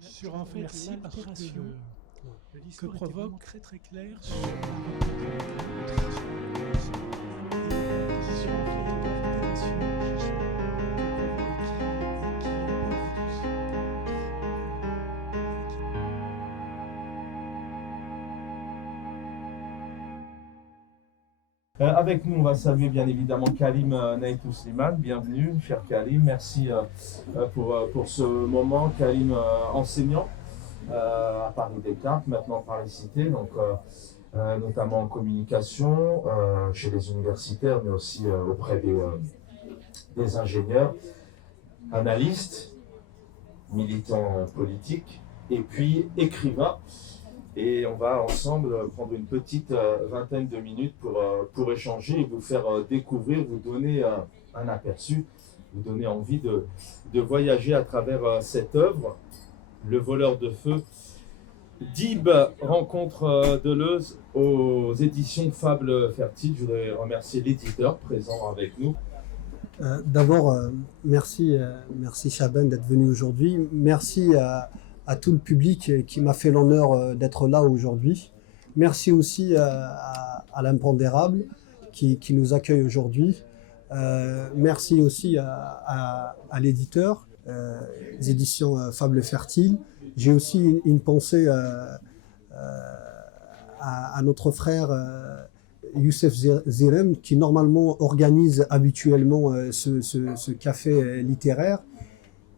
sur en fait l'impact que provoque très très clair sur Avec nous, on va saluer bien évidemment Karim Naïtou Slimane. Bienvenue, cher Karim. Merci pour ce moment. Karim, enseignant à Paris Descartes, maintenant Paris Cité, donc notamment en communication chez les universitaires, mais aussi auprès des ingénieurs, analystes, militants politiques, et puis écrivain. Et on va ensemble prendre une petite vingtaine de minutes pour échanger et vous faire découvrir, vous donner un aperçu, vous donner envie de voyager à travers cette œuvre, Le voleur de feu. Dib, rencontre Deleuze aux éditions Fable Fertile. Je voudrais remercier l'éditeur présent avec nous. D'abord, merci Chaban d'être venu aujourd'hui. Merci à tout le public qui m'a fait l'honneur d'être là aujourd'hui. Merci aussi à l'Impondérable qui nous accueille aujourd'hui. Merci aussi à l'éditeur, les éditions Fable Fertile. J'ai aussi une pensée à notre frère Youssef Zirem qui normalement organise habituellement ce café littéraire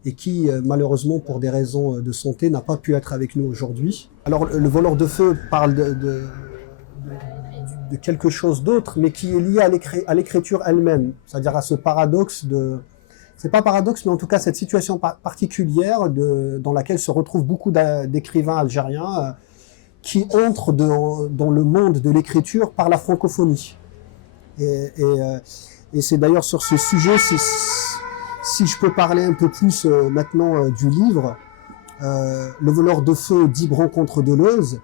et qui, malheureusement, pour des raisons de santé, n'a pas pu être avec nous aujourd'hui. Alors, le voleur de feu parle de quelque chose d'autre, mais qui est lié à l'écriture elle-même, c'est-à-dire à ce paradoxe c'est pas paradoxe, mais en tout cas cette situation particulière dans laquelle se retrouvent beaucoup d'écrivains algériens qui entrent dans le monde de l'écriture par la francophonie. Et c'est d'ailleurs sur ce sujet, si je peux parler un peu plus maintenant du livre, Le voleur de feu, Dib rencontre Deleuze.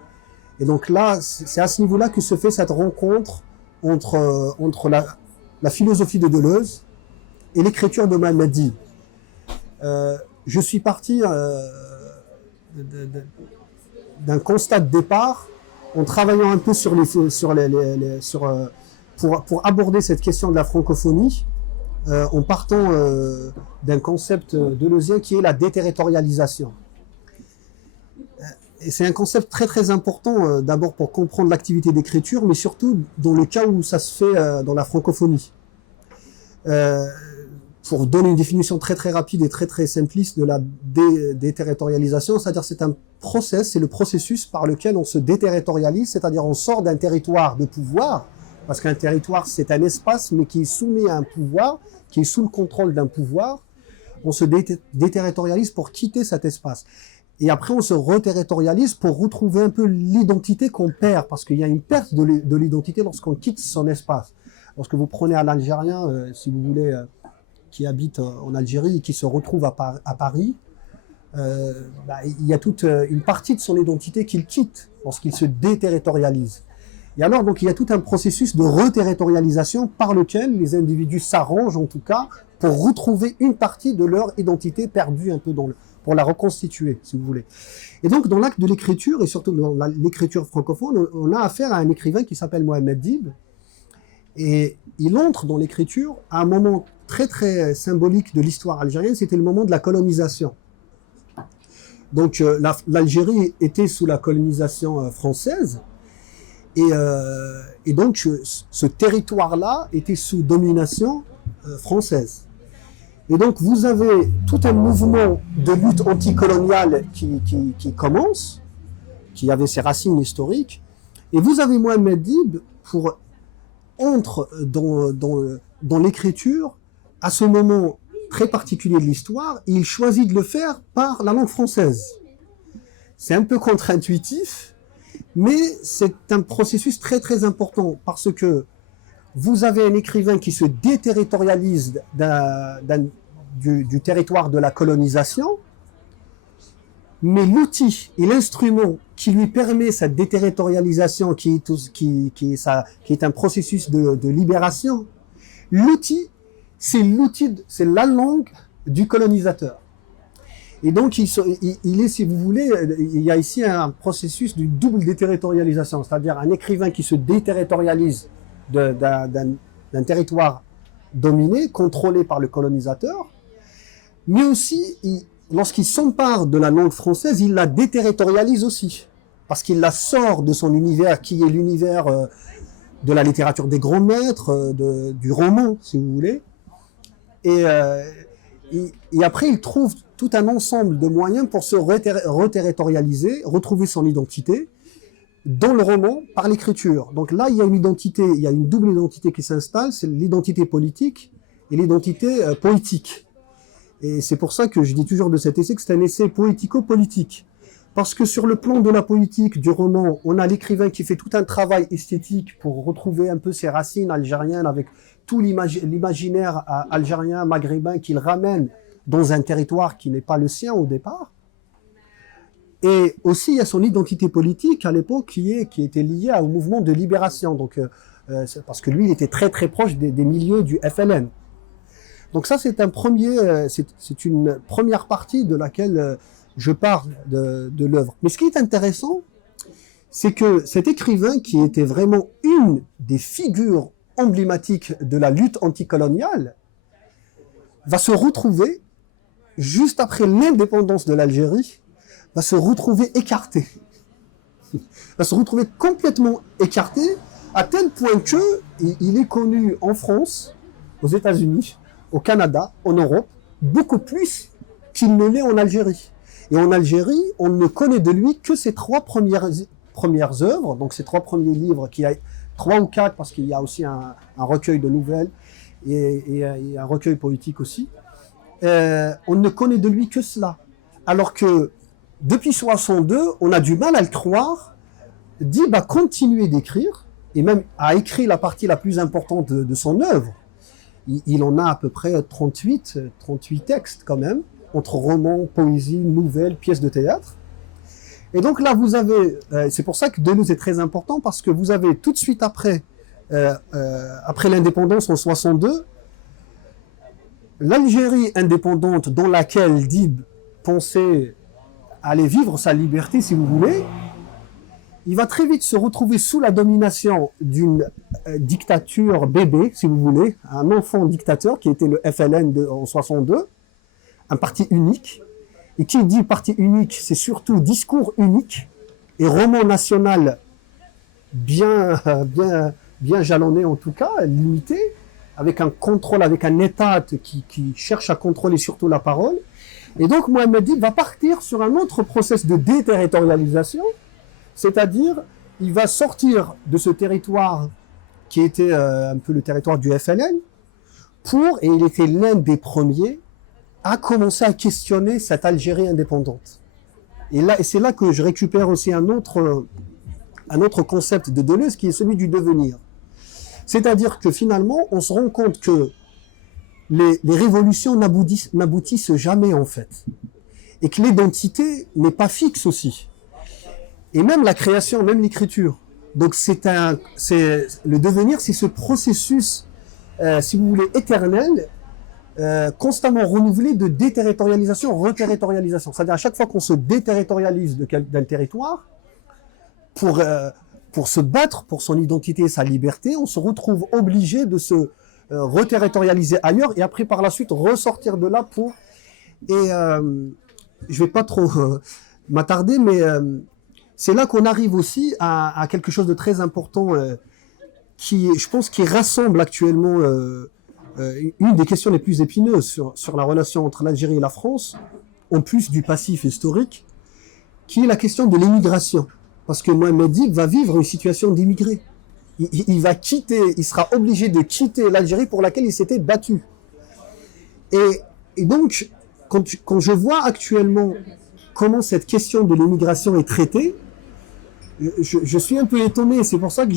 Et donc là, c'est à ce niveau-là que se fait cette rencontre entre la philosophie de Deleuze et l'écriture de Mohamed Dib. Je suis parti d'un constat de départ en travaillant un peu pour aborder cette question de la francophonie. En partant d'un concept deleuzien qui est la déterritorialisation. Et c'est un concept très très important d'abord pour comprendre l'activité d'écriture, mais surtout dans le cas où ça se fait dans la francophonie. Pour donner une définition très très rapide et très très simpliste de la déterritorialisation, c'est-à-dire c'est le processus par lequel on se déterritorialise, c'est-à-dire on sort d'un territoire de pouvoir, parce qu'un territoire, c'est un espace, mais qui est soumis à un pouvoir, qui est sous le contrôle d'un pouvoir. On se déterritorialise pour quitter cet espace. Et après, on se reterritorialise pour retrouver un peu l'identité qu'on perd, parce qu'il y a une perte de l'identité lorsqu'on quitte son espace. Lorsque vous prenez un Algérien, si vous voulez, qui habite en Algérie et qui se retrouve à Paris, il y a toute une partie de son identité qu'il quitte lorsqu'il se déterritorialise. Et alors, donc, il y a tout un processus de reterritorialisation par lequel les individus s'arrangent, en tout cas, pour retrouver une partie de leur identité perdue un peu pour la reconstituer, si vous voulez. Et donc, dans l'acte de l'écriture, et surtout dans l'écriture francophone, on a affaire à un écrivain qui s'appelle Mohamed Dib, et il entre dans l'écriture à un moment très, très symbolique de l'histoire algérienne, c'était le moment de la colonisation. Donc, l'Algérie était sous la colonisation française, et donc, ce territoire-là était sous domination française. Et donc, vous avez tout un mouvement de lutte anticoloniale qui commence, qui avait ses racines historiques, et vous avez Mohamed Dib entre dans l'écriture à ce moment très particulier de l'histoire, et il choisit de le faire par la langue française. C'est un peu contre-intuitif, mais c'est un processus très très important parce que vous avez un écrivain qui se déterritorialise du territoire de la colonisation, mais l'outil et l'instrument qui lui permet cette déterritorialisation, qui est un processus de libération, l'outil, c'est la langue du colonisateur. Et donc, il est, si vous voulez, il y a ici un processus d'une double déterritorialisation, c'est-à-dire un écrivain qui se déterritorialise d'un territoire dominé, contrôlé par le colonisateur, mais aussi, lorsqu'il s'empare de la langue française, il la déterritorialise aussi, parce qu'il la sort de son univers, qui est l'univers de la littérature des grands maîtres, du roman, si vous voulez. Et après, il trouve tout un ensemble de moyens pour se reterritorialiser, retrouver son identité dans le roman par l'écriture. Donc là, il y a une identité, il y a une double identité qui s'installe, c'est l'identité politique et l'identité poétique. Et c'est pour ça que je dis toujours de cet essai que c'est un essai poético-politique. Parce que sur le plan de la politique du roman, on a l'écrivain qui fait tout un travail esthétique pour retrouver un peu ses racines algériennes avec tout l'imaginaire algérien, maghrébin qu'il ramène dans un territoire qui n'est pas le sien au départ. Et aussi, il y a son identité politique à l'époque qui était liée au mouvement de libération. Donc, parce que lui, il était très très proche des milieux du FLN. Donc ça, c'est une première partie de laquelle je parle de l'œuvre. Mais ce qui est intéressant, c'est que cet écrivain, qui était vraiment une des figures emblématiques de la lutte anticoloniale, va se retrouver, juste après l'indépendance de l'Algérie, va se retrouver écarté. Va se retrouver complètement écarté, à tel point qu'il est connu en France, aux États-Unis, au Canada, en Europe, beaucoup plus qu'il ne l'est en Algérie. Et en Algérie, on ne connaît de lui que ses trois premières œuvres, donc ses trois premiers livres, qui a 3 ou 4, parce qu'il y a aussi un recueil de nouvelles et un recueil poétique aussi. On ne connaît de lui que cela. Alors que depuis 62, on a du mal à le croire, dit continuez d'écrire, et même a écrit la partie la plus importante de son œuvre. Il en a à peu près 38 textes quand même, entre romans, poésie, nouvelles, pièces de théâtre. Et donc là, vous avez, c'est pour ça que Deleuze est très important, parce que vous avez tout de suite après l'indépendance en 62, l'Algérie indépendante dans laquelle Dib pensait aller vivre sa liberté, si vous voulez, il va très vite se retrouver sous la domination d'une dictature bébé, si vous voulez, un enfant dictateur qui était le FLN en 62, un parti unique. Et qui dit parti unique, c'est surtout discours unique et roman national bien jalonné en tout cas, limité, avec un contrôle, avec un État qui cherche à contrôler surtout la parole. Et donc Mohamed Dib va partir sur un autre processus de déterritorialisation, c'est-à-dire il va sortir de ce territoire qui était un peu le territoire du FLN, et il était l'un des premiers à commencer à questionner cette Algérie indépendante. Et c'est là que je récupère aussi un autre concept de Deleuze, qui est celui du devenir. C'est-à-dire que finalement, on se rend compte que les révolutions n'aboutissent jamais en fait. Et que l'identité n'est pas fixe aussi. Et même la création, même l'écriture. Donc le devenir, c'est ce processus, si vous voulez, éternel, constamment renouvelé de déterritorialisation, reterritorialisation. C'est-à-dire à chaque fois qu'on se déterritorialise d'un territoire, pour se battre pour son identité et sa liberté, on se retrouve obligé de se reterritorialiser ailleurs et après par la suite ressortir de là pour... Et je vais pas trop m'attarder, mais c'est là qu'on arrive aussi à quelque chose de très important je pense, qui rassemble actuellement une des questions les plus épineuses sur la relation entre l'Algérie et la France, en plus du passif historique, qui est la question de l'immigration. Parce que Mohamed Dib va vivre une situation d'immigré. Il sera obligé de quitter l'Algérie pour laquelle il s'était battu. Et donc, quand je vois actuellement comment cette question de l'immigration est traitée, je suis un peu étonné. C'est pour ça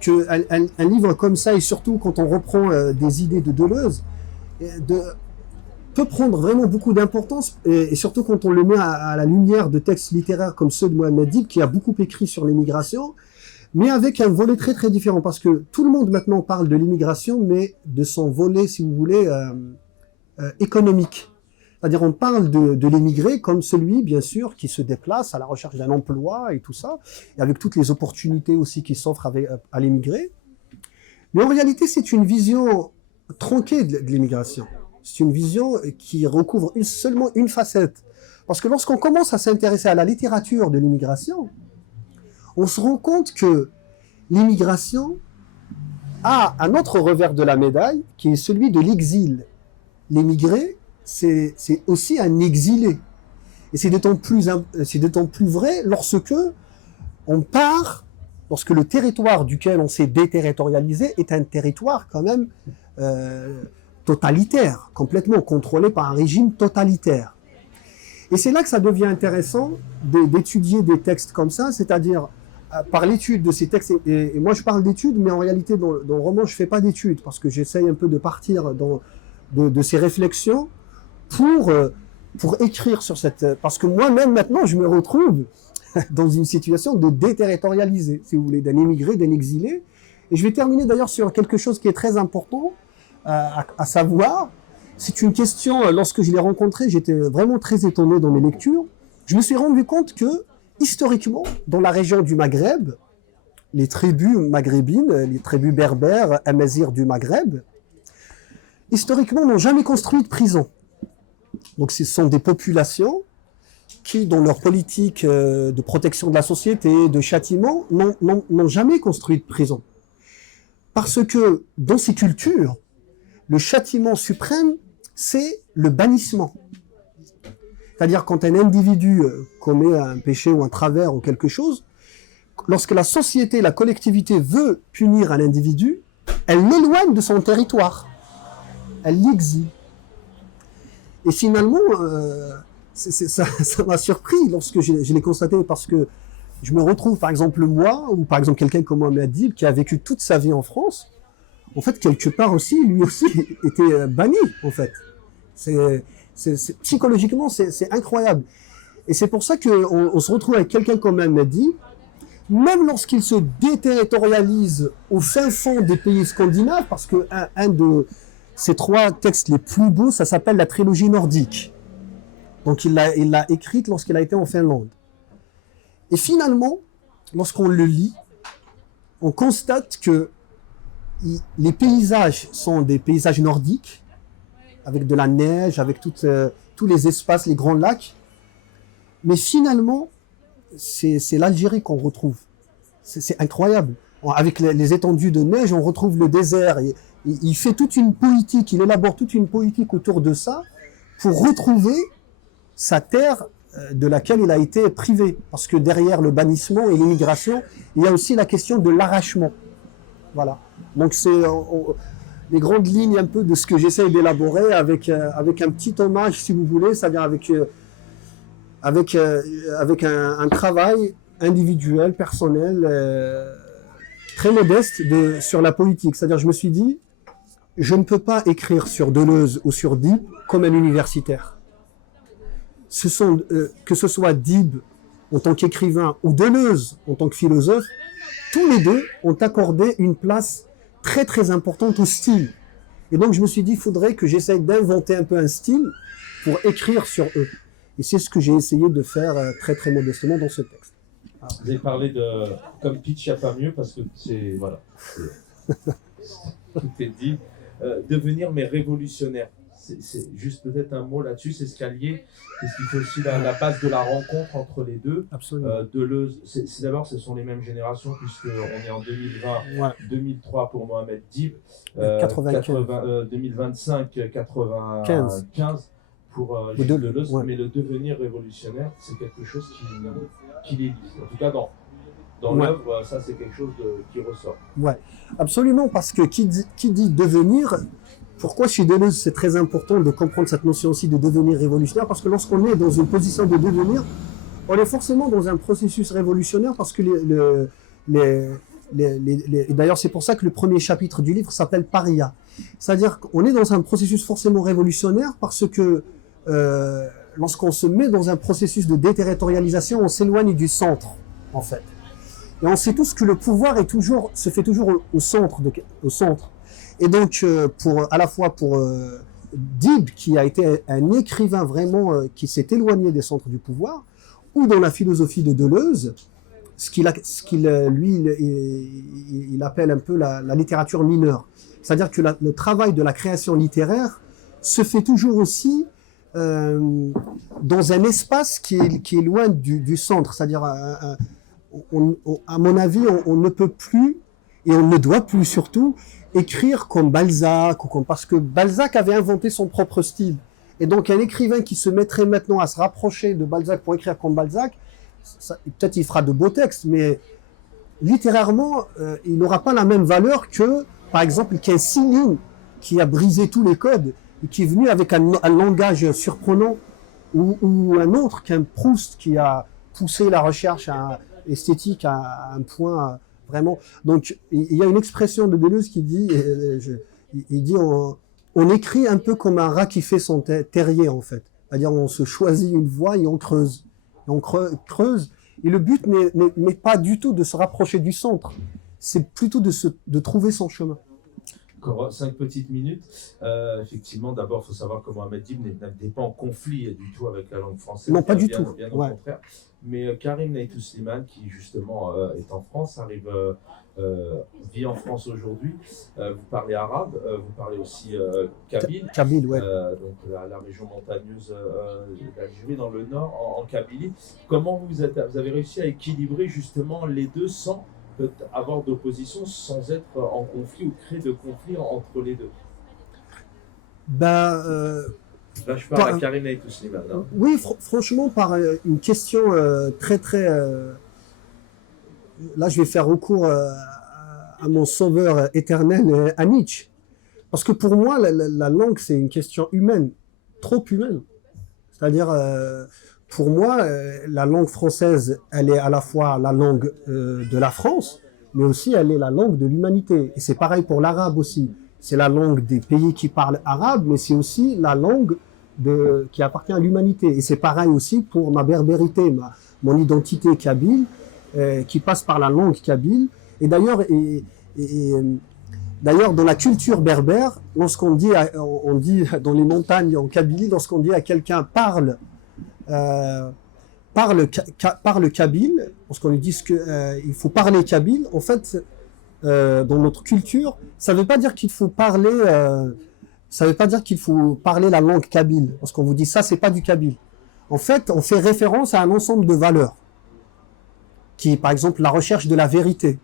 qu'un livre comme ça, et surtout quand on reprend des idées de Deleuze, peut prendre vraiment beaucoup d'importance, et surtout quand on le met à la lumière de textes littéraires comme ceux de Mohamed Dib, qui a beaucoup écrit sur l'immigration, mais avec un volet très très différent, parce que tout le monde maintenant parle de l'immigration, mais de son volet, si vous voulez, économique. C'est-à-dire on parle de l'émigré comme celui, bien sûr, qui se déplace à la recherche d'un emploi et tout ça, et avec toutes les opportunités aussi qui s'offrent à l'émigré. Mais en réalité, c'est une vision tronquée de l'immigration. C'est une vision qui recouvre seulement une facette. Parce que lorsqu'on commence à s'intéresser à la littérature de l'immigration, on se rend compte que l'immigration a un autre revers de la médaille, qui est celui de l'exil. L'émigré, c'est aussi un exilé. Et c'est d'autant plus vrai lorsque on part, lorsque le territoire duquel on s'est déterritorialisé est un territoire quand même totalitaire, complètement contrôlé par un régime totalitaire. Et c'est là que ça devient intéressant d'étudier des textes comme ça, c'est-à-dire par l'étude de ces textes, et moi je parle d'études, mais en réalité dans le roman je ne fais pas d'études, parce que j'essaye un peu de partir de ces réflexions pour écrire sur cette... Parce que moi-même maintenant je me retrouve dans une situation de déterritorialisé, si vous voulez, d'un émigré, d'un exilé. Et je vais terminer d'ailleurs sur quelque chose qui est très important à savoir. C'est une question, lorsque je l'ai rencontré, j'étais vraiment très étonné dans mes lectures. Je me suis rendu compte que, historiquement, dans la région du Maghreb, les tribus maghrébines, les tribus berbères, amazirs du Maghreb, historiquement, n'ont jamais construit de prison. Donc ce sont des populations qui, dans leur politique de protection de la société, de châtiment, n'ont jamais construit de prison. Parce que, dans ces cultures, le châtiment suprême, c'est le bannissement. C'est-à-dire quand un individu commet un péché ou un travers ou quelque chose, lorsque la société, la collectivité veut punir un individu, elle l'éloigne de son territoire. Elle l'exile. Et finalement, ça m'a surpris lorsque je l'ai constaté, parce que je me retrouve, par exemple, moi, ou par exemple quelqu'un comme Mohamed Dib, qui a vécu toute sa vie en France, en fait, quelque part aussi, lui aussi était banni, en fait. Psychologiquement, c'est incroyable. Et c'est pour ça qu'on se retrouve avec quelqu'un comme Mohamed Dib, même lorsqu'il se déterritorialise au fin fond des pays scandinaves, parce que un de ses 3 textes les plus beaux, ça s'appelle la trilogie nordique. Donc il l'a écrite lorsqu'il a été en Finlande. Et finalement, lorsqu'on le lit, on constate que les paysages sont des paysages nordiques, avec de la neige, avec tous les espaces, les grands lacs. Mais finalement, c'est l'Algérie qu'on retrouve. C'est incroyable. Avec les étendues de neige, on retrouve le désert. Et il fait toute une politique, il élabore toute une politique autour de ça pour retrouver sa terre de laquelle il a été privé. Parce que derrière le bannissement et l'immigration, il y a aussi la question de l'arrachement. Voilà. Donc c'est les grandes lignes un peu de ce que j'essaye d'élaborer avec un petit hommage, si vous voulez, c'est-à-dire avec un travail individuel, personnel, très modeste sur la politique. C'est-à-dire je me suis dit, je ne peux pas écrire sur Deleuze ou sur Dib comme un universitaire. Que ce soit Dib en tant qu'écrivain ou Deleuze en tant que philosophe, tous les deux ont accordé une place très très importante au style. Et donc je me suis dit, il faudrait que j'essaye d'inventer un peu un style pour écrire sur eux. Et c'est ce que j'ai essayé de faire très très modestement dans ce texte. Alors. Vous avez parlé de comme pitch, il n'y a pas mieux, parce que c'est voilà, tout est dit. Devenir mais révolutionnaire. C'est juste peut-être un mot là-dessus, c'est ce qu'allier, c'est ce qui fait aussi la base de la rencontre entre les deux. Absolument. Deleuze, d'abord, ce sont les mêmes générations, puisqu'on est en 2020, ouais. 2003 pour Mohamed Dib, 2025, 95 pour Deleuze, ouais. Mais le devenir révolutionnaire, c'est quelque chose qui les lie. En tout cas, dans ouais. l'œuvre, ça c'est quelque chose qui ressort. Ouais, absolument, parce que qui dit devenir, pourquoi chez Deleuze c'est très important de comprendre cette notion aussi de devenir révolutionnaire, parce que lorsqu'on est dans une position de devenir, on est forcément dans un processus révolutionnaire, parce que d'ailleurs c'est pour ça que le premier chapitre du livre s'appelle Paria. C'est-à-dire qu'on est dans un processus forcément révolutionnaire, parce que lorsqu'on se met dans un processus de déterritorialisation, on s'éloigne du centre, en fait. Et on sait tous que le pouvoir se fait toujours au centre. Et donc, à la fois pour Dib, qui a été un écrivain vraiment qui s'est éloigné des centres du pouvoir, ou dans la philosophie de Deleuze, ce qu'il appelle un peu la littérature mineure. C'est-à-dire que le travail de la création littéraire se fait toujours aussi dans un espace qui est loin du centre. C'est-à-dire, à mon avis, on ne peut plus, et on ne doit plus surtout, écrire comme Balzac, parce que Balzac avait inventé son propre style. Et donc un écrivain qui se mettrait maintenant à se rapprocher de Balzac pour écrire comme Balzac, peut-être il fera de beaux textes, mais littérairement, il n'aura pas la même valeur que, par exemple, qu'un Signon qui a brisé tous les codes et qui est venu avec un langage surprenant, ou un autre qu'un Proust qui a poussé la recherche esthétique à un point vraiment. Donc, il y a une expression de Deleuze qui dit, il dit, on écrit un peu comme un rat qui fait son terrier, en fait. C'est-à-dire, on se choisit une voie et on creuse. On creuse. Et le but n'est pas du tout de se rapprocher du centre. C'est plutôt de trouver son chemin. Encore 5 petites minutes. Effectivement, d'abord, il faut savoir que Mohamed Dib n'est pas en conflit du tout avec la langue française. Non, pas du tout. Bien au contraire. Mais Karim Naïtou Slimane, qui justement est en France, vit en France aujourd'hui. Vous parlez arabe, vous parlez aussi kabyle. Kabyle, ouais. Donc la région montagneuse d'Algérie, dans le nord, en Kabylie. Comment vous avez réussi à équilibrer justement les deux sans avoir d'opposition, sans être en conflit ou créer de conflit entre les deux? Là, je parle à Karim Naïtou Slimane. Hein. Oui, franchement, par une question très, très... là, je vais faire recours à mon sauveur éternel, à Nietzsche. Parce que pour moi, la langue, c'est une question humaine, trop humaine. C'est-à-dire, pour moi, la langue française, elle est à la fois la langue de la France, mais aussi elle est la langue de l'humanité. Et c'est pareil pour l'arabe aussi. C'est la langue des pays qui parlent arabe, mais c'est aussi la langue qui appartient à l'humanité. Et c'est pareil aussi pour ma berbérité, mon identité kabyle, qui passe par la langue kabyle. Et d'ailleurs, dans la culture berbère, lorsqu'on dit, on dit dans les montagnes en Kabylie, lorsqu'on dit à quelqu'un parle kabyle, lorsqu'on lui dit il faut parler kabyle, en fait, dans notre culture, ça ne veut pas dire qu'il faut parler, la langue kabyle. Lorsqu'on vous dit ça, c'est pas du kabyle. En fait, on fait référence à un ensemble de valeurs, qui, par exemple, la recherche de la vérité,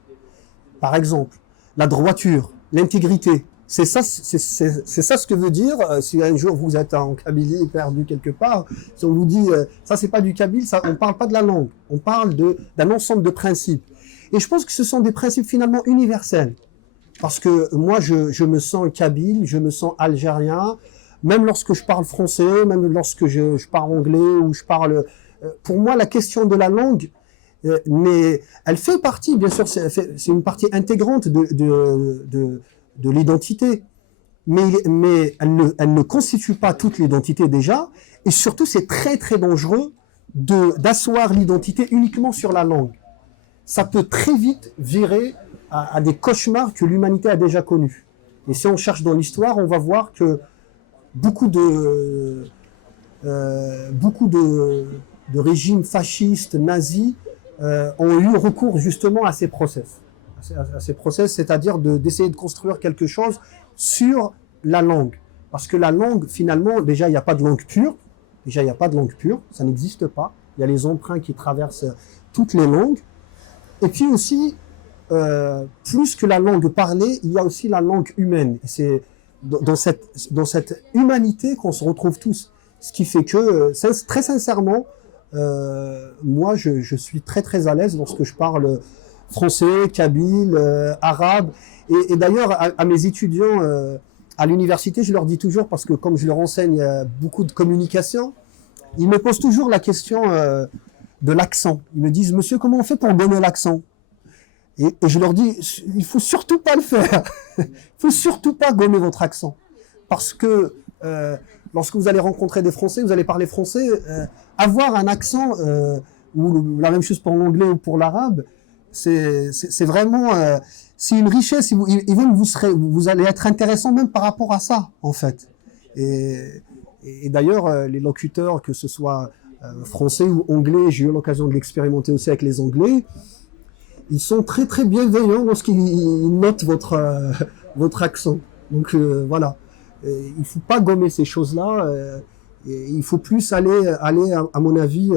par exemple, la droiture, l'intégrité. C'est ça ce que veut dire, si un jour vous êtes en Kabylie perdu quelque part, si on vous dit ça c'est pas du kabyle, on ne parle pas de la langue, on parle d'un ensemble de principes. Et je pense que ce sont des principes finalement universels. Parce que moi je me sens kabyle, je me sens algérien, même lorsque je parle français, même lorsque je parle anglais ou je parle... pour moi la question de la langue, mais elle fait partie, bien sûr, c'est une partie intégrante de l'identité, mais elle ne constitue pas toute l'identité déjà, et surtout c'est très très dangereux d'asseoir l'identité uniquement sur la langue. Ça peut très vite virer à des cauchemars que l'humanité a déjà connus. Et si on cherche dans l'histoire, on va voir que beaucoup de régimes fascistes, nazis, ont eu recours justement à ces process. C'est-à-dire d'essayer de construire quelque chose sur la langue. Parce que la langue, finalement, déjà, il n'y a pas de langue pure. Ça n'existe pas. Il y a les emprunts qui traversent toutes les langues. Et puis aussi, plus que la langue parlée, il y a aussi la langue humaine. Et c'est dans cette humanité qu'on se retrouve tous. Ce qui fait que, très sincèrement, moi, je suis très très à l'aise lorsque je parle français, kabyle, arabe. Et d'ailleurs, à mes étudiants à l'université, je leur dis toujours, parce que comme je leur enseigne beaucoup de communication, ils me posent toujours la question de l'accent. Ils me disent, monsieur, comment on fait pour gommer l'accent? Et je leur dis, il faut surtout pas le faire. Il faut surtout pas gommer votre accent. Parce que lorsque vous allez rencontrer des Français, vous allez parler français, avoir un accent, ou la même chose pour l'anglais ou pour l'arabe, c'est vraiment, c'est une richesse. Vous allez être intéressant même par rapport à ça, en fait. Et d'ailleurs, les locuteurs, que ce soit français ou anglais, j'ai eu l'occasion de l'expérimenter aussi avec les Anglais, ils sont très très bienveillants lorsqu'ils notent votre accent. Donc voilà, il ne faut pas gommer ces choses-là. Il faut plus aller à mon avis,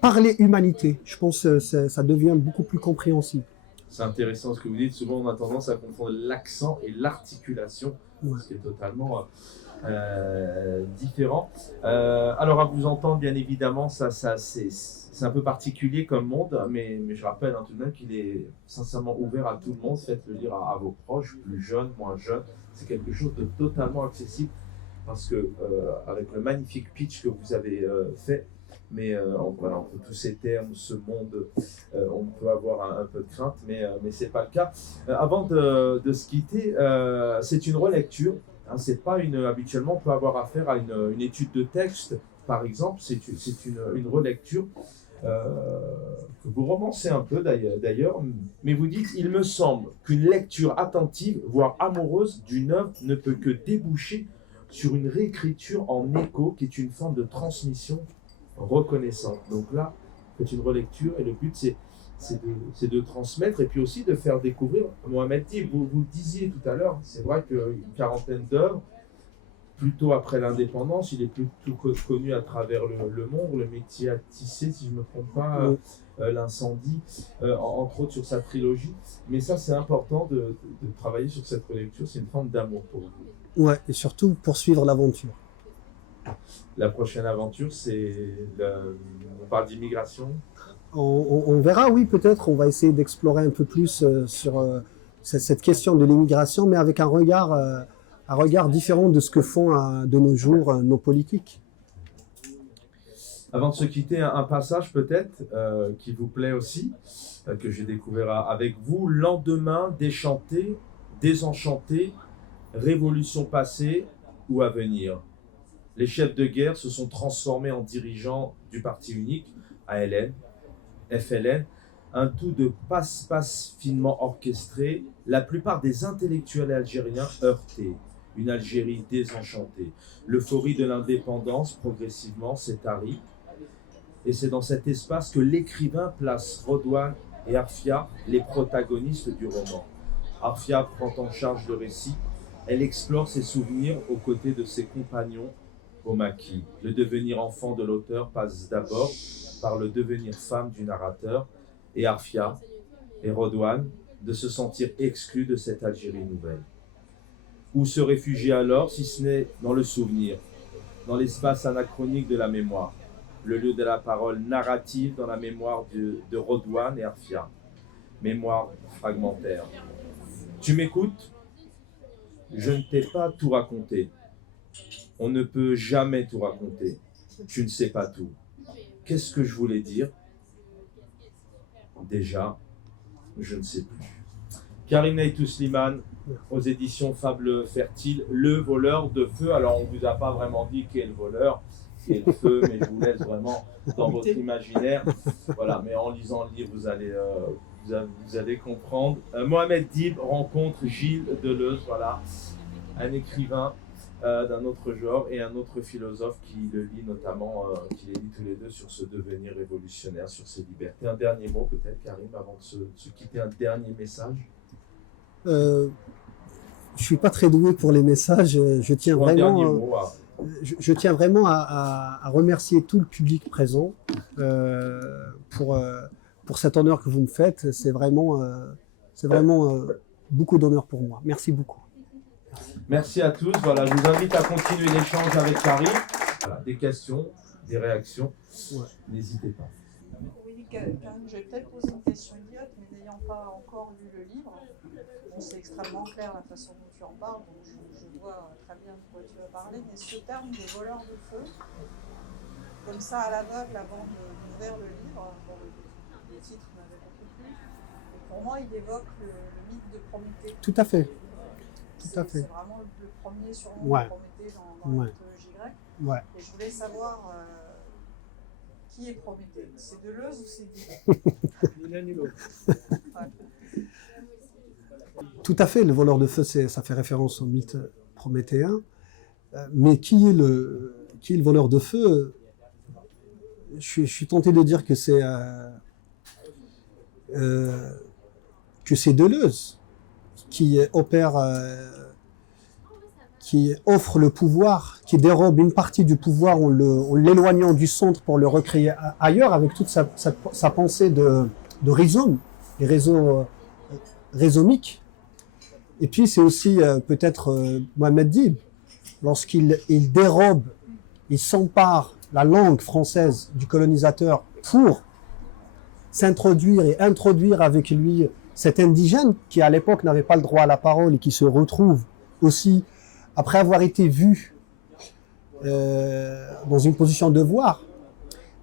parler humanité. Je pense que ça devient beaucoup plus compréhensible. C'est intéressant ce que vous dites. Souvent, on a tendance à confondre l'accent et l'articulation, ce qui est totalement différent. Alors, à vous entendre, bien évidemment, c'est un peu particulier comme monde, mais je rappelle tout de même qu'il est sincèrement ouvert à tout le monde. Faites-le lire à vos proches, plus jeunes, moins jeunes. C'est quelque chose de totalement accessible parce que, avec le magnifique pitch que vous avez fait, mais voilà, entre tous ces termes, ce monde, on peut avoir un peu de crainte, mais ce n'est pas le cas. Avant de se quitter, c'est une relecture. Hein, c'est pas habituellement, on peut avoir affaire à une étude de texte, par exemple. C'est une relecture que vous romancez un peu d'ailleurs, mais vous dites « Il me semble qu'une lecture attentive, voire amoureuse d'une œuvre ne peut que déboucher sur une réécriture en écho qui est une forme de transmission reconnaissante. » Donc là, c'est une relecture et le but c'est de transmettre et puis aussi de faire découvrir. Mohamed Dib, vous le disiez tout à l'heure, c'est vrai qu'une quarantaine d'œuvres, plutôt après l'indépendance, il est plutôt connu à travers le monde, le métier à tisser, si je ne me trompe pas, l'incendie, entre autres sur sa trilogie. Mais ça, c'est important de travailler sur cette relecture, c'est une forme d'amour pour vous. Ouais, et surtout poursuivre l'aventure. La prochaine aventure, on parle d'immigration. On verra, oui, peut-être. On va essayer d'explorer un peu plus sur cette question de l'immigration, mais avec un regard différent de ce que font de nos jours nos politiques. Avant de se quitter, un passage peut-être qui vous plaît aussi, que j'ai découvert avec vous. Lendemain, déchanté, désenchanté, révolution passée ou à venir. Les chefs de guerre se sont transformés en dirigeants du parti unique, ALN, FLN, un tout de passe-passe finement orchestré, la plupart des intellectuels algériens heurtés, une Algérie désenchantée. L'euphorie de l'indépendance progressivement s'est tarie, et c'est dans cet espace que l'écrivain place Redouane et Arfia, les protagonistes du roman. Arfia prend en charge le récit, elle explore ses souvenirs aux côtés de ses compagnons au maquis. Le devenir enfant de l'auteur passe d'abord par le devenir femme du narrateur, et Arfia et Redouane de se sentir exclus de cette Algérie nouvelle. Où se réfugier alors, si ce n'est dans le souvenir, dans l'espace anachronique de la mémoire, le lieu de la parole narrative dans la mémoire de Redouane et Arfia, mémoire fragmentaire. Tu m'écoutes? Je ne t'ai pas tout raconté. On ne peut jamais tout raconter. Tu ne sais pas tout. Qu'est-ce que je voulais dire? Déjà, je ne sais plus. Karim Naïtou Slimane, aux éditions Fable Fertile, le voleur de feu. Alors, on ne vous a pas vraiment dit qui est le voleur, qui est le feu, mais je vous laisse vraiment dans votre imaginaire. Voilà, mais en lisant le livre, vous allez comprendre. Mohamed Dib rencontre Gilles Deleuze, voilà, un écrivain d'un autre genre et un autre philosophe qui le lit notamment, qui les lit tous les deux sur ce devenir révolutionnaire, sur ses libertés. Un dernier mot peut-être, Karim, avant de se quitter, un dernier message. Je suis pas très doué pour les messages. Je tiens vraiment à remercier tout le public présent pour cet honneur que vous me faites. C'est vraiment beaucoup d'honneur pour moi. Merci beaucoup. Merci à tous. Voilà, je vous invite à continuer l'échange avec Karim. Voilà, des questions, des réactions, n'hésitez pas. Oui, Karim, je vais peut-être poser une question idiote, mais n'ayant pas encore lu le livre, c'est extrêmement clair la façon dont tu en parles, donc je vois très bien de quoi tu vas parler, mais ce terme de voleur de feu, comme ça à l'aveugle avant d'ouvrir le livre, bon, le titre m'avait beaucoup plu, et pour moi il évoque le mythe de Prométhée. Tout à fait. Tout à fait. C'est vraiment le premier surnom de Prométhée dans la mythologie grecque. Ouais. Et je voulais savoir qui est Prométhée. C'est Deleuze ou c'est Dib? L'un et l'autre. Tout à fait. Le voleur de feu, ça fait référence au mythe prométhéen. Mais qui est le voleur de feu? Je suis tenté de dire que c'est Deleuze qui opère, qui offre le pouvoir, qui dérobe une partie du pouvoir en l'éloignant du centre pour le recréer ailleurs, avec toute sa pensée de rhizome, les réseaux rhizomiques. Et puis c'est aussi peut-être Mohamed Dib, lorsqu'il dérobe, il s'empare la langue française du colonisateur pour s'introduire et introduire avec lui cet indigène qui à l'époque n'avait pas le droit à la parole et qui se retrouve aussi, après avoir été vu dans une position de devoir.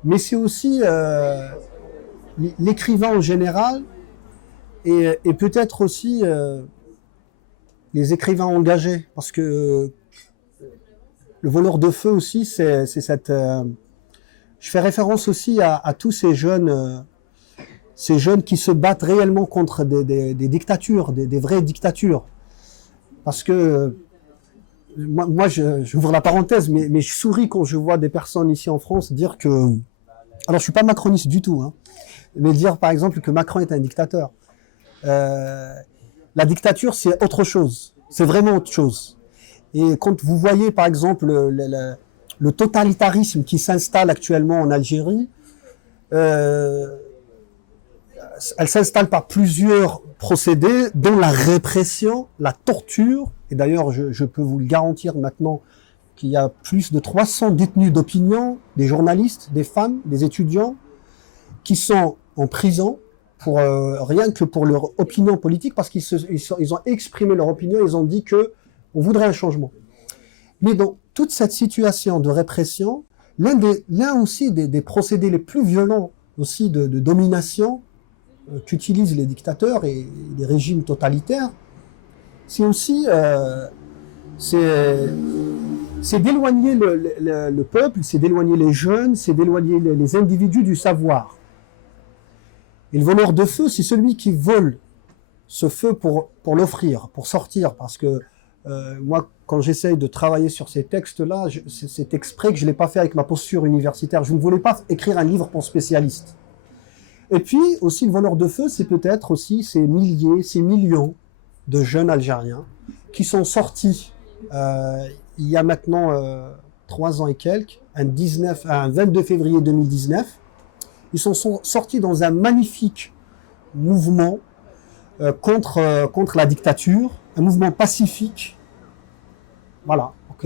Mais c'est aussi l'écrivain en général et peut-être aussi les écrivains engagés, parce que le voleur de feu aussi, c'est cette... je fais référence aussi à tous ces jeunes qui se battent réellement contre des dictatures, des vraies dictatures. Parce que moi j'ouvre la parenthèse, mais je souris quand je vois des personnes ici en France dire que... Alors je suis pas macroniste du tout, hein, mais dire par exemple que Macron est un dictateur. La dictature, c'est autre chose. C'est vraiment autre chose. Et quand vous voyez par exemple le totalitarisme qui s'installe actuellement en Algérie, elle s'installe par plusieurs procédés, dont la répression, la torture. Et d'ailleurs, je peux vous le garantir maintenant qu'il y a plus de 300 détenus d'opinion, des journalistes, des femmes, des étudiants, qui sont en prison pour rien que pour leur opinion politique, parce qu'ils ont exprimé leur opinion, ils ont dit que on voudrait un changement. Mais dans toute cette situation de répression, l'un aussi des procédés les plus violents aussi de domination qu'utilisent les dictateurs et les régimes totalitaires, c'est aussi c'est d'éloigner le peuple, c'est d'éloigner les jeunes, c'est d'éloigner les individus du savoir. Et le voleur de feu, c'est celui qui vole ce feu pour l'offrir, pour sortir, parce que moi, quand j'essaye de travailler sur ces textes-là, c'est exprès que je ne l'ai pas fait avec ma posture universitaire. Je ne voulais pas écrire un livre pour spécialistes. Et puis, aussi, le voleur de feu, c'est peut-être aussi ces milliers, ces millions de jeunes Algériens qui sont sortis il y a maintenant 3 ans et quelques, un 22 février 2019. Ils sont sortis dans un magnifique mouvement contre la dictature, un mouvement pacifique. Voilà. Donc,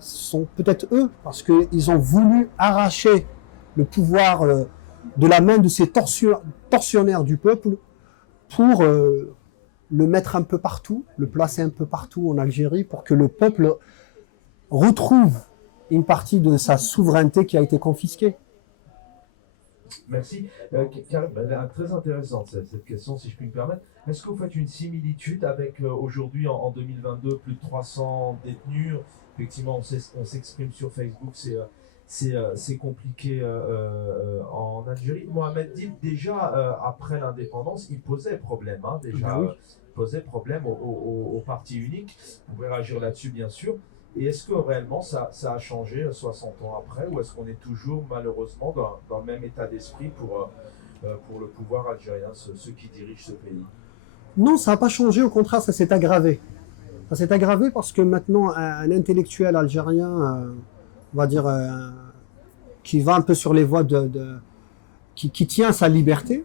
ce sont peut-être eux, parce qu'ils ont voulu arracher le pouvoir de la main de ces tortionnaires du peuple pour le mettre un peu partout, le placer un peu partout en Algérie, pour que le peuple retrouve une partie de sa souveraineté qui a été confisquée. Merci. Karim, très intéressante cette question, si je puis me permettre. Est-ce que vous faites une similitude avec aujourd'hui, en 2022, plus de 300 détenus? Effectivement, on s'exprime sur Facebook, c'est compliqué en Algérie. Mohamed Dib, déjà après l'indépendance, il posait problème, hein, déjà, oui. posait problème au parti unique. Vous pouvez réagir là-dessus, bien sûr. Et est-ce que réellement ça a changé 60 ans après, ou est-ce qu'on est toujours malheureusement dans le même état d'esprit pour le pouvoir algérien, ceux qui dirigent ce pays? Non, ça n'a pas changé, au contraire, ça s'est aggravé. Ça s'est aggravé parce que maintenant, un intellectuel algérien, on va dire, qui va un peu sur les voies qui tient sa liberté,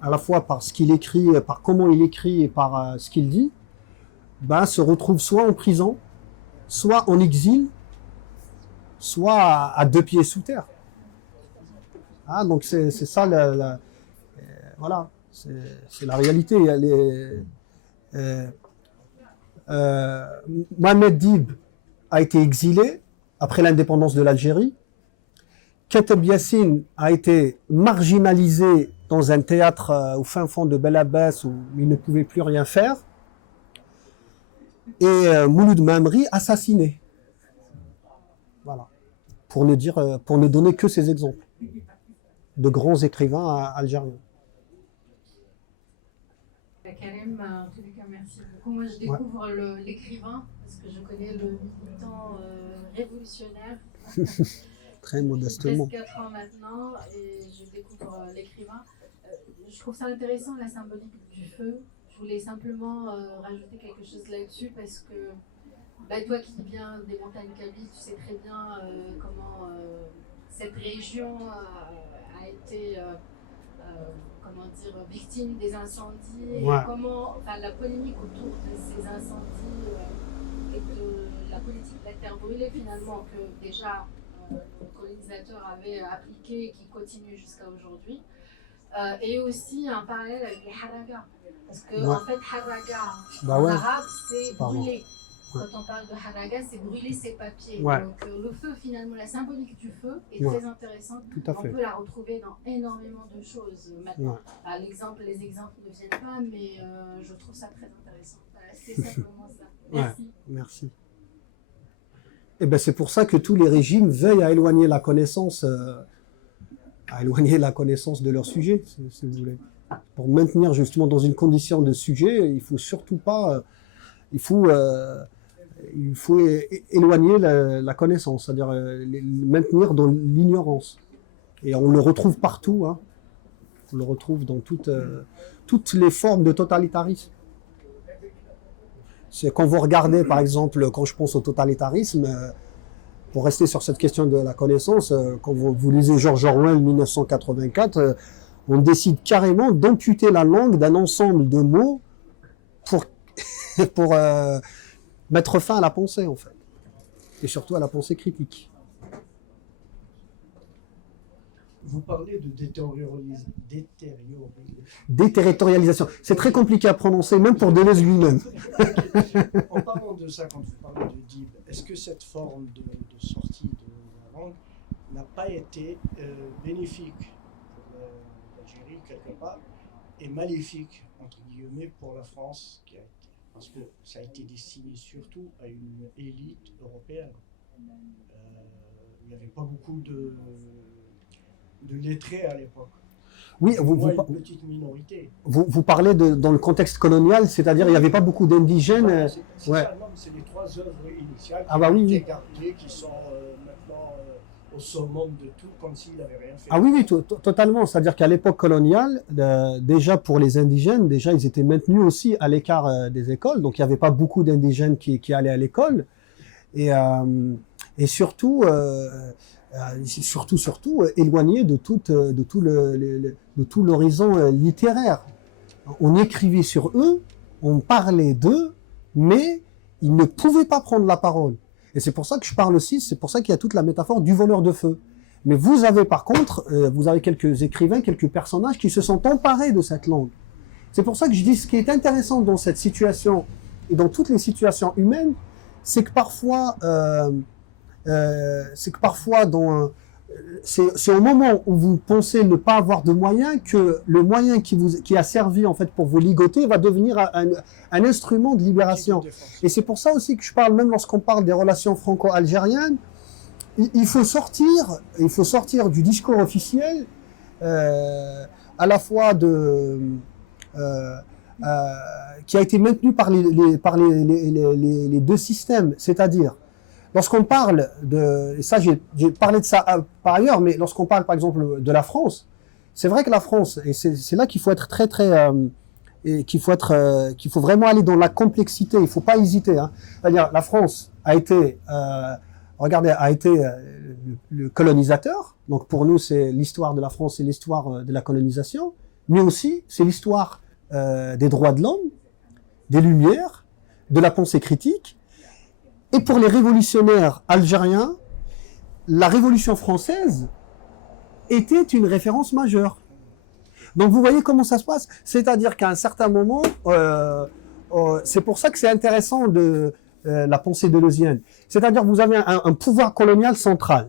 à la fois par ce qu'il écrit, par comment il écrit et par ce qu'il dit, se retrouve soit en prison, soit en exil, soit à 2 pieds sous terre. Ah, donc c'est ça, voilà, c'est la réalité. Mohamed Dib a été exilé après l'indépendance de l'Algérie. Kateb Yassine a été marginalisé dans un théâtre au fin fond de Bel Abbès où il ne pouvait plus rien faire. Et Mouloud Mamri assassiné. Voilà. Pour ne donner que ces exemples de grands écrivains algériens. Karim, en tous les cas, merci beaucoup. Moi, je découvre l'écrivain parce que je connais le militant révolutionnaire. Très modestement. Presque 4 ans maintenant, et je découvre l'écrivain. Je trouve ça intéressant, la symbolique du feu. Je voulais simplement rajouter quelque chose là-dessus, parce que toi qui viens des montagnes kabyles, tu sais très bien comment cette région a été victime des incendies, Ouais. et comment la polémique autour de ces incendies et de la politique de la terre brûlée finalement, que déjà nos colonisateurs avaient appliqué et qui continue jusqu'à aujourd'hui. Et aussi un parallèle avec les haragas. Parce que Ouais. en fait, haraga Bah en ouais. arabe, c'est Pardon. brûler. Ouais. Quand on parle de haraga, c'est brûler ses papiers. Ouais. Donc le feu, finalement, la symbolique du feu est Ouais. très intéressante. Tout à On fait. peut la retrouver dans énormément de choses maintenant. Ouais. Les exemples ne viennent pas, mais je trouve ça très intéressant. Voilà, c'est simplement ça. Merci. Merci. Et ben c'est pour ça que tous les régimes veillent à éloigner la connaissance, de leur sujet, si vous voulez. Pour maintenir justement dans une condition de sujet, il faut surtout pas, il faut éloigner la connaissance, c'est-à-dire maintenir dans l'ignorance. Et on le retrouve partout, hein. On le retrouve dans toutes les formes de totalitarisme. C'est quand vous regardez, par exemple, quand je pense au totalitarisme, pour rester sur cette question de la connaissance, quand vous lisez George Orwell 1984, on décide carrément d'amputer la langue d'un ensemble de mots pour mettre fin à la pensée, en fait. Et surtout à la pensée critique. Vous parlez de Déterritorialisation. C'est très compliqué à prononcer, même pour Deleuze lui-même. En parlant de ça, quand vous parlez de DIB, est-ce que cette forme de sortie de la langue n'a pas été bénéfique pour l'Algérie, quelque part, et maléfique, entre guillemets, pour la France, parce que ça a été destiné surtout à une élite européenne. Il n'y avait pas beaucoup de lettrés à l'époque. Oui, Une petite minorité. vous parlez dans le contexte colonial, c'est-à-dire il n'y avait pas beaucoup d'indigènes. Voilà, c'est Ouais. ça, non, mais c'est les 3 œuvres initiales Ah bah oui, qui ont oui. été gardées, qui sont maintenant au summum de tout, comme s'il n'avait rien fait. Ah oui, oui, totalement. C'est-à-dire qu'à l'époque coloniale, déjà pour les indigènes, déjà ils étaient maintenus aussi à l'écart des écoles, donc il n'y avait pas beaucoup d'indigènes qui allaient à l'école. Et surtout, éloignés de tout l'horizon littéraire. On écrivait sur eux, on parlait d'eux, mais ils ne pouvaient pas prendre la parole. Et c'est pour ça que je parle aussi, c'est pour ça qu'il y a toute la métaphore du voleur de feu. Mais vous avez par contre, vous avez quelques écrivains, quelques personnages qui se sont emparés de cette langue. C'est pour ça que je dis ce qui est intéressant dans cette situation et dans toutes les situations humaines, c'est que parfois c'est au moment où vous pensez ne pas avoir de moyens que le moyen qui a servi en fait pour vous ligoter va devenir un instrument de libération. Et c'est pour ça aussi que je parle, même lorsqu'on parle des relations franco-algériennes, il faut sortir du discours officiel à la fois qui a été maintenu par les deux systèmes, c'est-à-dire lorsqu'on parle et ça j'ai parlé de ça par ailleurs, mais lorsqu'on parle par exemple de la France, c'est vrai que la France, et c'est là qu'il faut être qu'il faut vraiment aller dans la complexité, il faut pas hésiter, hein. C'est-à-dire la France a été le colonisateur, donc pour nous c'est l'histoire de la France, c'est l'histoire de la colonisation, mais aussi c'est l'histoire des droits de l'homme, des Lumières, de la pensée critique. Et pour les révolutionnaires algériens, la Révolution française était une référence majeure. Donc vous voyez comment ça se passe. C'est-à-dire qu'à un certain moment, c'est pour ça que c'est intéressant de la pensée deleuzienne. C'est-à-dire que vous avez un pouvoir colonial central.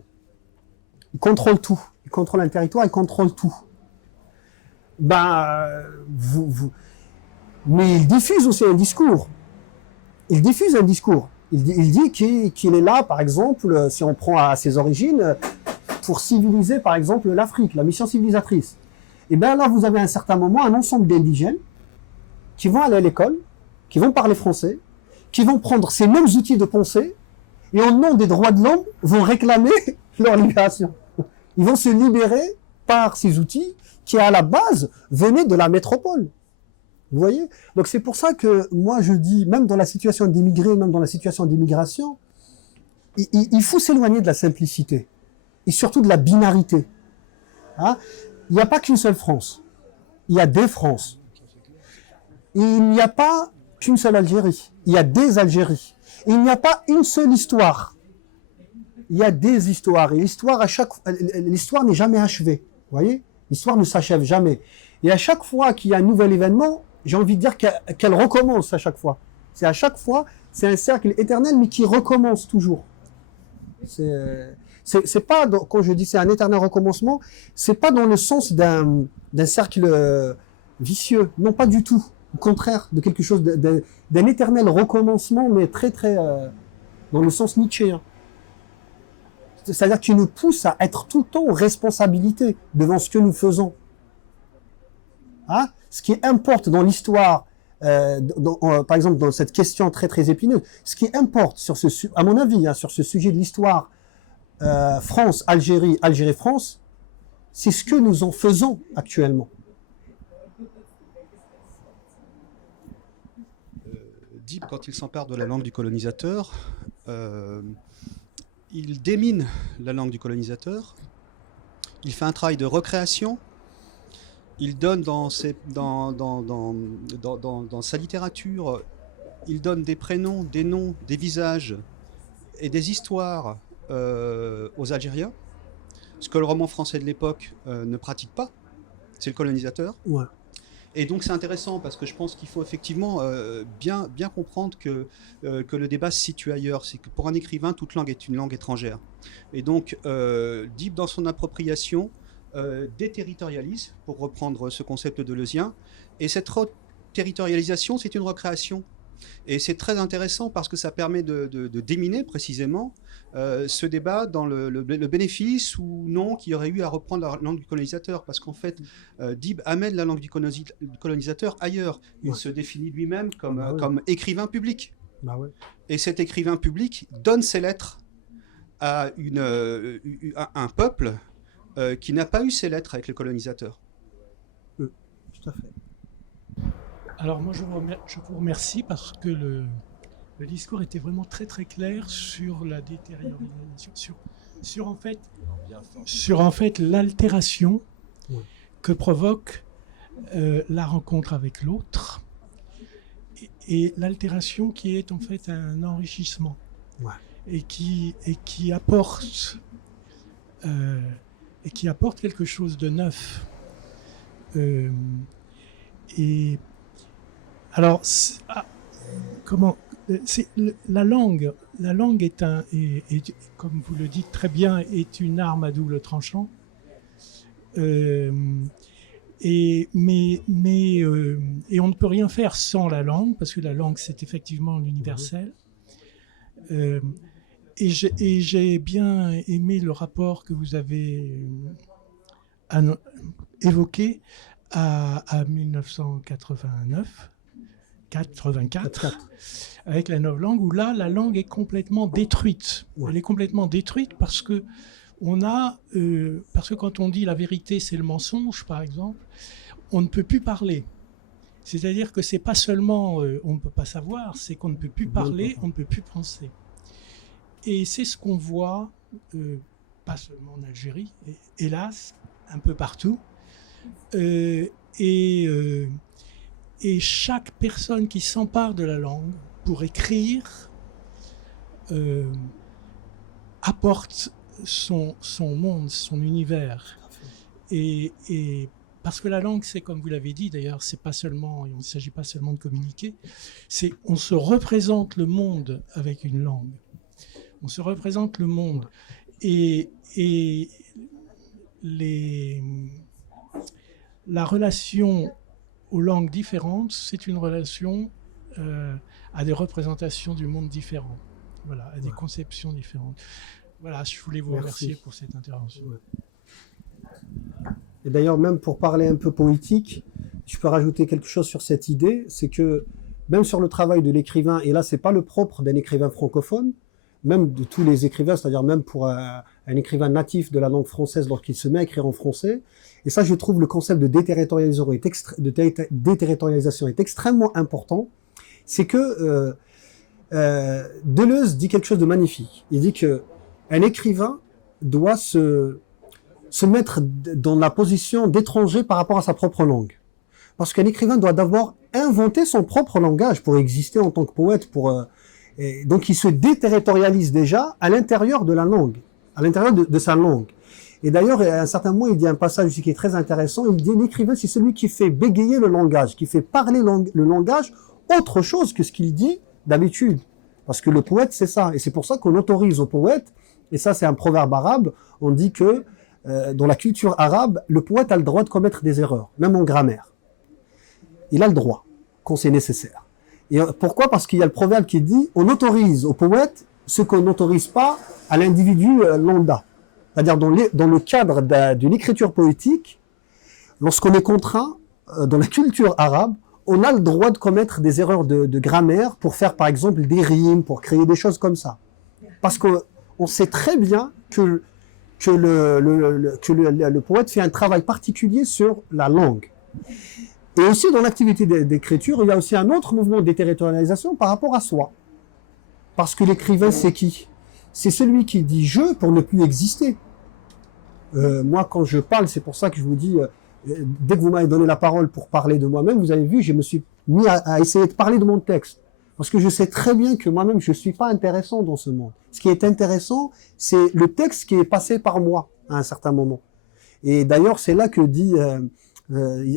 Il contrôle tout. Il contrôle un territoire, il contrôle tout. Mais il diffuse aussi un discours. Il diffuse un discours. Il dit qu'il est là, par exemple, si on prend à ses origines, pour civiliser, par exemple, l'Afrique, la mission civilisatrice. Et bien là, vous avez à un certain moment un ensemble d'indigènes qui vont aller à l'école, qui vont parler français, qui vont prendre ces mêmes outils de pensée et au nom des droits de l'homme vont réclamer leur libération. Ils vont se libérer par ces outils qui, à la base, venaient de la métropole. Vous voyez? Donc c'est pour ça que moi je dis, même dans la situation d'immigrés, même dans la situation d'immigration, il faut s'éloigner de la simplicité et surtout de la binarité. Hein? Il n'y a pas qu'une seule France. Il y a des Frances. Et il n'y a pas qu'une seule Algérie. Il y a des Algéries. Et il n'y a pas une seule histoire. Il y a des histoires. Et l'histoire n'est jamais achevée. Vous voyez? L'histoire ne s'achève jamais. Et à chaque fois qu'il y a un nouvel événement, j'ai envie de dire qu'elle recommence à chaque fois. C'est à chaque fois, c'est un cercle éternel, mais qui recommence toujours. C'est pas, quand je dis c'est un éternel recommencement, c'est pas dans le sens d'un cercle vicieux. Non, pas du tout. Au contraire, de quelque chose, d'un éternel recommencement, mais très, très, dans le sens nietzschéen. C'est-à-dire qu'il nous pousse à être tout le temps en responsabilité devant ce que nous faisons. Hein? Ce qui importe dans l'histoire, par exemple dans cette question très très épineuse, ce qui importe sur à mon avis, hein, sur ce sujet de l'histoire France, Algérie, Algérie-France, c'est ce que nous en faisons actuellement. Dib, quand il s'empare de la langue du colonisateur, il démine la langue du colonisateur, il fait un travail de recréation, il donne dans sa littérature, il donne des prénoms, des noms, des visages et des histoires aux Algériens, ce que le roman français de l'époque ne pratique pas, c'est le colonisateur. Ouais. Et donc c'est intéressant parce que je pense qu'il faut effectivement bien comprendre que le débat se situe ailleurs. C'est que pour un écrivain, toute langue est une langue étrangère. Et donc Dib, dans son appropriation, déterritorialise, pour reprendre ce concept deleuzien. Et cette territorialisation, c'est une recréation. Et c'est très intéressant parce que ça permet de déminer précisément ce débat dans le bénéfice ou non qu'il y aurait eu à reprendre la langue du colonisateur. Parce qu'en fait, Dib amène la langue du colonisateur ailleurs. Il se définit lui-même comme écrivain public. Bah ouais. Et cet écrivain public donne ses lettres à un peuple qui n'a pas eu ses lettres avec le colonisateur. Tout à fait. Alors moi je vous remercie parce que le discours était vraiment très très clair sur la détériorisation, sur en fait l'altération que provoque la rencontre avec l'autre et l'altération qui est en fait un enrichissement et qui apporte quelque chose de neuf. Et alors, la langue est comme vous le dites très bien, est une arme à double tranchant. Et on ne peut rien faire sans la langue, parce que la langue, c'est effectivement l'universel. Et j'ai bien aimé le rapport que vous avez évoqué à 1984, avec la novlangue, où là, la langue est complètement détruite. Ouais. Elle est complètement détruite parce que quand on dit la vérité, c'est le mensonge, par exemple, on ne peut plus parler. C'est-à-dire que c'est pas seulement on ne peut pas savoir, c'est qu'on ne peut plus parler, on ne peut plus penser. Et c'est ce qu'on voit, pas seulement en Algérie, hélas, un peu partout. Et chaque personne qui s'empare de la langue pour écrire apporte son monde, son univers. Et parce que la langue, c'est comme vous l'avez dit d'ailleurs, il ne s'agit pas seulement de communiquer, on se représente le monde avec une langue. On se représente le monde. Et la relation aux langues différentes, c'est une relation à des représentations du monde différentes, voilà, à des conceptions différentes. Voilà, je voulais vous remercier pour cette intervention. Et d'ailleurs, même pour parler un peu poétique, je peux rajouter quelque chose sur cette idée, c'est que même sur le travail de l'écrivain, et là c'est pas le propre d'un écrivain francophone, même de tous les écrivains, c'est-à-dire même pour un écrivain natif de la langue française lorsqu'il se met à écrire en français. Et ça, je trouve le concept de déterritorialisation est extrêmement important. C'est que Deleuze dit quelque chose de magnifique. Il dit que un écrivain doit se mettre dans la position d'étranger par rapport à sa propre langue. Parce qu'un écrivain doit d'abord inventer son propre langage pour exister en tant que poète. Donc il se déterritorialise déjà à l'intérieur de la langue, à l'intérieur de sa langue. Et d'ailleurs, à un certain moment, il dit un passage aussi qui est très intéressant. Il dit l'écrivain, c'est celui qui fait bégayer le langage, qui fait parler le langage autre chose que ce qu'il dit d'habitude. Parce que le poète, c'est ça. Et c'est pour ça qu'on autorise au poète, et ça c'est un proverbe arabe, on dit que dans la culture arabe, le poète a le droit de commettre des erreurs, même en grammaire. Il a le droit, quand c'est nécessaire. Et pourquoi? Parce qu'il y a le proverbe qui dit on autorise au poète ce qu'on n'autorise pas à l'individu lambda. C'est-à-dire dans le cadre d'une écriture poétique, lorsqu'on est contraint, dans la culture arabe, on a le droit de commettre des erreurs de grammaire pour faire par exemple des rimes, pour créer des choses comme ça. Parce qu'on sait très bien que le poète fait un travail particulier sur la langue. Et aussi dans l'activité d'écriture, il y a aussi un autre mouvement de déterritorialisation par rapport à soi. Parce que l'écrivain, c'est qui? C'est celui qui dit « je » pour ne plus exister. Moi, quand je parle, c'est pour ça que je vous dis, dès que vous m'avez donné la parole pour parler de moi-même, vous avez vu, je me suis mis à essayer de parler de mon texte. Parce que je sais très bien que moi-même, je ne suis pas intéressant dans ce monde. Ce qui est intéressant, c'est le texte qui est passé par moi à un certain moment. Et d'ailleurs, c'est là que dit...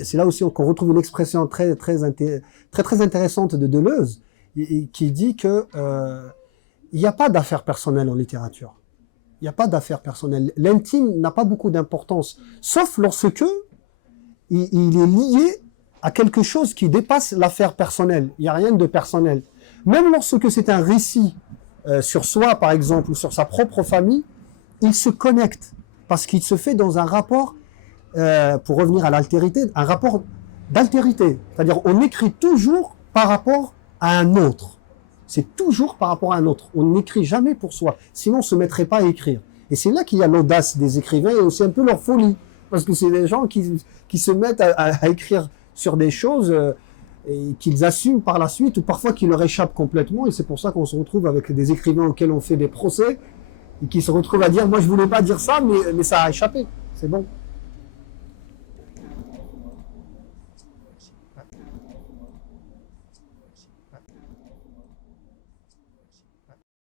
c'est là aussi qu'on retrouve une expression très intéressante de Deleuze, qui dit que il n'y a pas d'affaires personnelles en littérature. Il n'y a pas d'affaires personnelles. L'intime n'a pas beaucoup d'importance, sauf lorsque il est lié à quelque chose qui dépasse l'affaire personnelle. Il n'y a rien de personnel. Même lorsque c'est un récit sur soi, par exemple, ou sur sa propre famille, il se connecte, parce qu'il se fait dans un rapport, pour revenir à l'altérité, un rapport d'altérité. C'est-à-dire, on écrit toujours par rapport à un autre. C'est toujours par rapport à un autre. On n'écrit jamais pour soi. Sinon, on ne se mettrait pas à écrire. Et c'est là qu'il y a l'audace des écrivains et aussi un peu leur folie. Parce que c'est des gens qui se mettent à écrire sur des choses et qu'ils assument par la suite ou parfois qui leur échappent complètement. Et c'est pour ça qu'on se retrouve avec des écrivains auxquels on fait des procès et qui se retrouvent à dire « moi, je voulais pas dire ça, mais ça a échappé. C'est bon ».